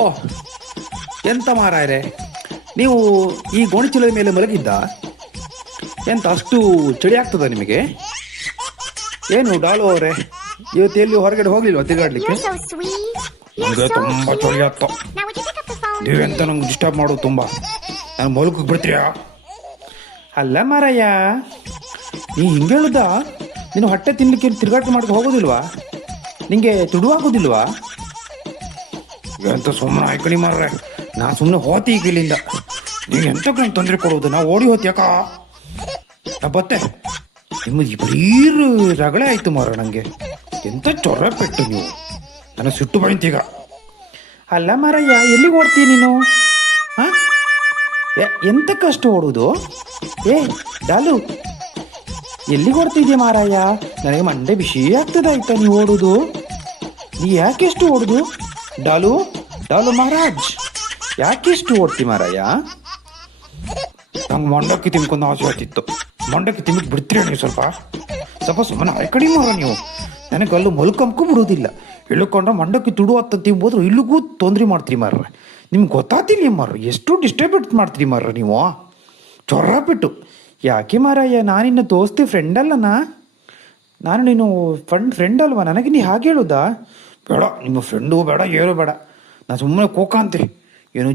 ಓಹ್, ಎಂತ ಮಾರಾಯರೆ, ನೀವು ಈ ಗೋಣಿಚೀಲದ ಮೇಲೆ ಮಲಗಿದ್ದ? ಎಂತ ಅಷ್ಟು ಚಳಿ ಆಗ್ತದ ನಿಮಗೆ? ಏನು ಡಾಲು ಅವರೇ, ಇವತ್ತು ಎಲ್ಲಿ ಹೊರಗಡೆ ಹೋಗ್ಲಿಲ್ವಾ ತಿರುಗಾಡ್ಲಿಕ್ಕೆ? ನನಗೆ ತುಂಬ ಚಳಿ ಆಗ್ತ. ನೀವೆಂತ ನಂಗೆ ಡಿಸ್ಟರ್ಬ್ ಮಾಡೋದು ತುಂಬ. ನಾನು ಮಲಗಕ್ಕೆ ಬಿಡ್ತೀಯಾ? ಅಲ್ಲ ಮಾರಾಯ, ನೀ ಹಿಂಗೆ ಹೇಳುದ? ನೀನು ಹೊಟ್ಟೆ ತಿನ್ಲಿಕ್ಕೆ ತಿರುಗಾಟ ಮಾಡ್ಕೊಂಡು ಹೋಗೋದಿಲ್ವಾ? ನಿಂಗೆ ತುಡುವಾಗೋದಿಲ್ವಾ? ಎಂತ ಸುಮ್ಮನೆ ಆಯ್ಕಣಿ ಮಾರ್ರೆ, ನಾ ಸುಮ್ಮನೆ ಹೋತಿ ಈಗ ಇಲ್ಲಿಂದ. ನೀವು ಎಂತಕ್ಕೆ ನಂಗೆ ತೊಂದರೆ ಕೊಡೋದು? ನಾ ಓಡಿ ಹೋತಿ ಯಾಕ? ನಾ ಬತ್ತೆ. ನಿಮ್ಮದು ಬರೀರು ರಗಳೆ ಆಯ್ತು ಮಾರ ನನಗೆ. ಎಂತ ಚೊರ ಪೆಟ್ಟು ನೀವು. ನನಗೆ ಸಿಟ್ಟು ಬಂತೀಗ. ಅಲ್ಲ ಮಾರಯ್ಯ, ಎಲ್ಲಿಗೆ ಓಡ್ತೀಯ ನೀನು? ಹಾಂ, ಎಂತಕ್ಕಷ್ಟು ಓಡೋದು? ಏ ಡಾಲು, ಎಲ್ಲಿಗೆ ಓಡ್ತಿದ್ಯಾ ಮಾರಾಯ? ನನಗೆ ಮಂಡೆ ಬಿಸಿ ಆಗ್ತದಾಯ್ತಾ ನೀವು ಓಡೋದು? ನೀ ಯಾಕೆಷ್ಟು ಓಡುದು? ಡಾಲು ಡಾಲು ಮಹಾರಾಜ್, ಯಾಕೆಷ್ಟು ಓಡ್ತಿ ಮಾರಾಯ? ನಂಗೆ ಮಂಡಕ್ಕಿ ತಿನ್ಕೊಂಡು ಆಸೆ ಆಗ್ತಿತ್ತು. ಮಂಡಕ್ಕಿ ತಿನ್ನಕ್ಕೆ ಬಿಡ್ತೀರ ನೀವು? ಸ್ವಲ್ಪ ಸ್ವಲ್ಪ ಸುಮ್ಮನೆ ಕಡಿಮೆ ಮಾರ ನೀವು. ನನಗೆ ಅಲ್ಲೂ ಮಲ್ಕೊಂಬ್ಕೂ ಬಿಡೋದಿಲ್ಲ. ಇಳ್ಕೊಂಡ್ರೆ ಮಂಡಕ್ಕಿ ತುಡು ಅಂತ ತಿನ್ಬೋದ್ರು ಇಲ್ಲಿಗೂ ತೊಂದರೆ ಮಾಡ್ತೀರಿ ಮಾರ್ರೆ. ನಿಮ್ಗೆ ಗೊತ್ತಾತಿಲ್ಲ ಮಾರ್ರೆ, ಎಷ್ಟು ಡಿಸ್ಟರ್ಬೆನ್ಸ್ ಮಾಡ್ತೀರಿ ಮಾರ್ರೆ ನೀವು. ಚೊರ್ರ ಬಿಟ್ಟು ಯಾಕೆ ಮಾರಾಯ? ನಾನಿನ್ನ ದೋಸ್ತಿ ಫ್ರೆಂಡ್ ಅಲ್ಲನಾ? ನಾನು ನೀನು ಫ್ರೆಂಡ್ ಅಲ್ವಾ? ನನಗೆ ನೀ ಹಾಗೆ ಹೇಳುದಾ? ಬೇಡ, ನಿಮ್ಮ ಫ್ರೆಂಡು ಬೇಡ, ಏನೂ ಬೇಡ. ನಾನು ಸುಮ್ಮನೆ ಕೋಕ ಅಂತೆ ಏನೋ